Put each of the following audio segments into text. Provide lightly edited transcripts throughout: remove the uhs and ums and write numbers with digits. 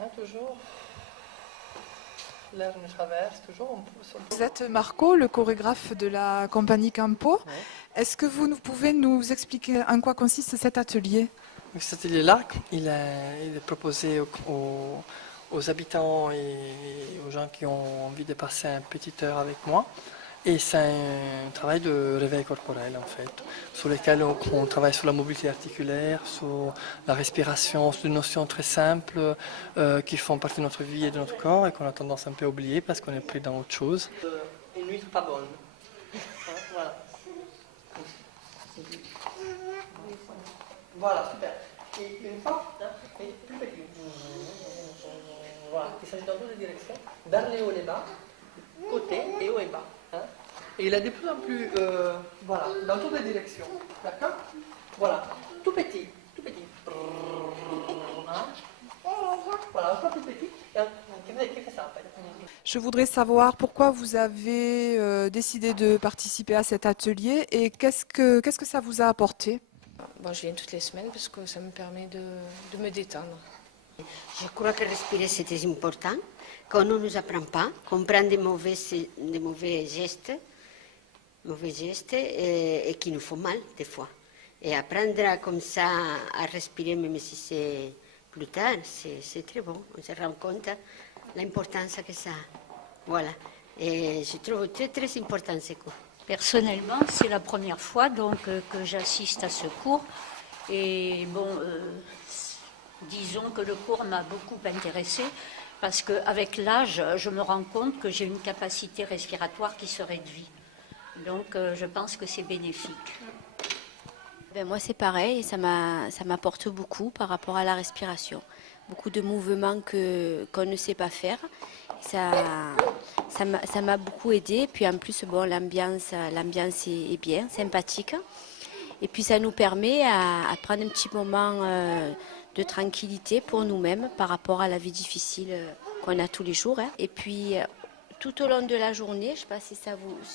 Hein, toujours. L'air nous traverse, toujours. Vous êtes Marco, le chorégraphe de la compagnie Campo. Ouais. Est-ce que vous pouvez nous expliquer en quoi consiste cet atelier? Cet atelier-là, il est proposé aux habitants et aux gens qui ont envie de passer une petite heure avec moi. Et c'est un travail de réveil corporel en fait, sur lequel on travaille sur la mobilité articulaire, sur la respiration, sur des notions très simples qui font partie de notre vie et de notre corps et qu'on a tendance un peu à oublier parce qu'on est pris dans autre chose. Une nuit pas bonne. Voilà. Voilà, super. Et une fois, plus petit. Voilà, il s'agit dans toutes les directions, vers les hauts et les bas, côté et haut et bas. Hein. Et il est de plus en plus, voilà, dans toutes les directions. D'accord. Voilà, tout petit, tout petit. Hein. Voilà, encore plus petit. Qui fait ça en fait. Je voudrais savoir pourquoi vous avez décidé de participer à cet atelier et qu'est-ce que ça vous a apporté? Bon, je viens toutes les semaines parce que ça me permet de me détendre. Je crois que respirer c'est très important, qu'on ne nous apprend pas, qu'on prend des mauvais gestes et qui nous font mal des fois. Et apprendre comme ça à respirer, même si c'est plus tard, c'est très bon. On se rend compte de l'importance que ça a. Voilà. Et je trouve très très important ce cours. Personnellement, c'est la première fois donc, que j'assiste à ce cours. Et bon, disons que le cours m'a beaucoup intéressée parce qu'avec l'âge, je me rends compte que j'ai une capacité respiratoire qui se réduit. Donc je pense que c'est bénéfique. Ben moi c'est pareil et ça m'apporte beaucoup par rapport à la respiration. Beaucoup de mouvements qu'on ne sait pas faire. Ça m'a beaucoup aidé. Puis en plus bon, l'ambiance est bien, sympathique. Et puis ça nous permet à prendre un petit moment de tranquillité pour nous-mêmes par rapport à la vie difficile qu'on a tous les jours. Hein. Et puis tout au long de la journée, je ne sais pas si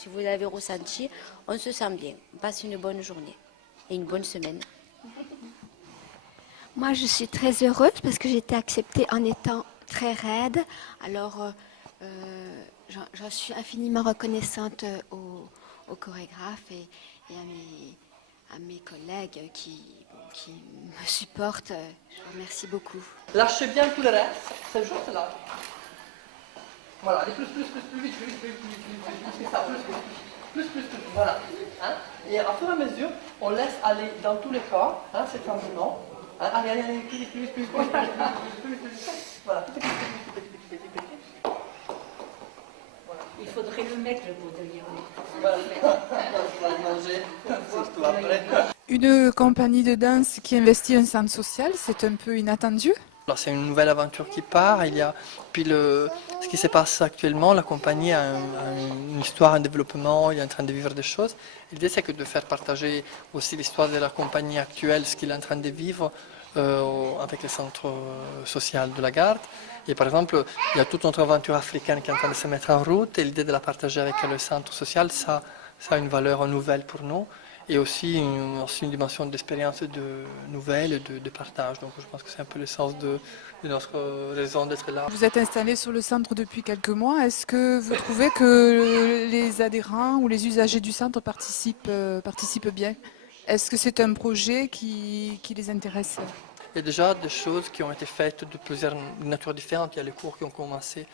vous l'avez ressenti, on se sent bien. On passe une bonne journée et une bonne semaine. Moi, je suis très heureuse parce que j'ai été acceptée en étant très raide. Alors, j'en suis infiniment reconnaissante aux chorégraphes et à mes collègues qui me supportent. Je vous remercie beaucoup. Lâchez bien tout le reste, c'est juste là. Voilà, allez plus vite, plus ça, plus, voilà. Hein. Et à fur et à mesure, on laisse aller dans tous les corps, hein, cet engouement. Hein, allez, plus. Voilà, petit. Voilà. Il faudrait le mettre le baudelier. Voilà, on va le manger, surtout après. Une compagnie de danse qui investit un centre social, c'est un peu inattendu. Alors c'est une nouvelle aventure qui part. Il y a puis ce qui se passe actuellement, la compagnie a une histoire, un développement, il est en train de vivre des choses. L'idée c'est que de faire partager aussi l'histoire de la compagnie actuelle, ce qu'il est en train de vivre avec le centre social de la Garde. Et par exemple, il y a toute notre aventure africaine qui est en train de se mettre en route et l'idée de la partager avec le centre social, ça a une valeur nouvelle pour nous. Et aussi une dimension d'expérience nouvelle, de partage. Donc je pense que c'est un peu le sens de notre raison d'être là. Vous êtes installé sur le centre depuis quelques mois. Est-ce que vous trouvez que les adhérents ou les usagers du centre participent bien? Est-ce que c'est un projet qui les intéresse? Il y a déjà des choses qui ont été faites de plusieurs natures différentes. Il y a les cours qui ont commencé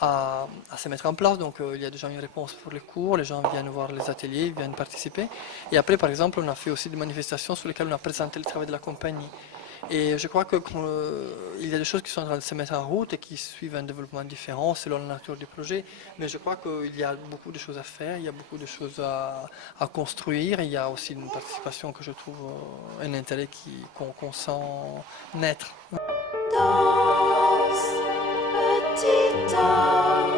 à se mettre en place, donc il y a déjà une réponse pour les cours, les gens viennent voir les ateliers, ils viennent participer. Et après, par exemple, on a fait aussi des manifestations sur lesquelles on a présenté le travail de la compagnie. Et je crois qu'il y a des choses qui sont en train de se mettre en route et qui suivent un développement différent selon la nature du projet. Mais je crois qu'il y a beaucoup de choses à faire, il y a beaucoup de choses à construire. Il y a aussi une participation que je trouve un intérêt qu'on sent naître. Danse, petit homme,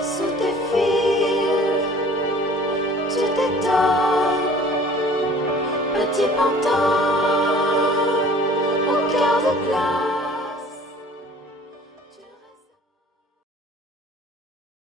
sous tes fils, tu t'étonnes, petit pantin au cœur de glace.